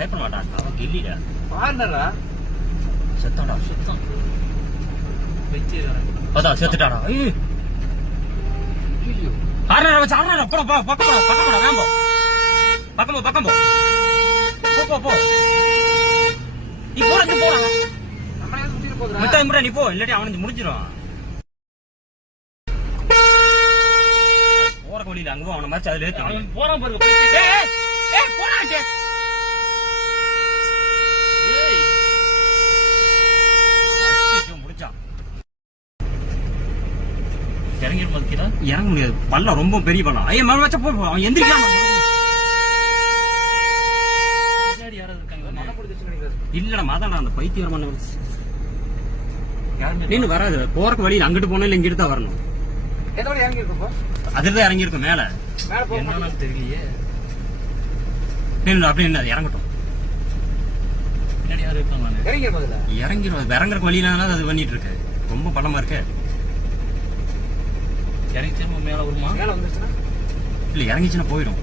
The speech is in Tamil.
பயப்பட மாட்டான். அவன் கில்லிடா பாருடா செத்தாடா. சுத்தம் வெச்சிரடா. அதான் செத்துட்டாடா. ஐயோ ஆறடா வச்சு ஆறடா. போடா போ பக்கம் போடா வேம்போ. பக்கம் போ. போ நீ போடா நம்ம ஏன் சுத்திட்டு போறா? முட்டை நீ போ, இல்லாட்டி அவனுக்கு முடிஞ்சிடும். போற வழியில அங்க அவன மாதிரி அதுல ஏத்து. அவன் போறான் பாருங்க. ஏய் போடாடே. ஏய் அடிச்சு முடிச்சான். இறங்கி மதிக்கிறா. இறங்க முடியாது, பள்ளம் ரொம்ப பெரிய பள்ளம். ஐயா மழை வச்சா போ, அவன் எந்திரிக்கலாம். பின்னாடி யாராவது இருக்காங்க? மழை பிடிச்சிச்சு நினைக்கிறேன். இல்லடா மாதாடா அந்த பைத்தியமான யாருமே நீனு வராது. போறக்கு வழியில அங்கிட்டு போனா இல்ல இங்கிட்டு தான் வரணும். எதோட இறங்கி இருக்கோம். அதுதான் இறங்கி இருக்கும் மேல. மேல போக என்னன்னு தெரியலையே. நீனு அப்படி என்ன இறங்கட்டும். பின்னாடி யாரும் இருக்காங்க. இறங்கி முதல்ல இறங்கிடும். இறங்குறக்கு வழியில அது பண்ணிட்டு இருக்கு. ரொம்ப பள்ளமா இருக்கு. இறங்கி திரும்ப மேல வருமா? மேல வந்துச்சுன்னா இல்ல இறங்கிச்சுன்னா போயிடும்.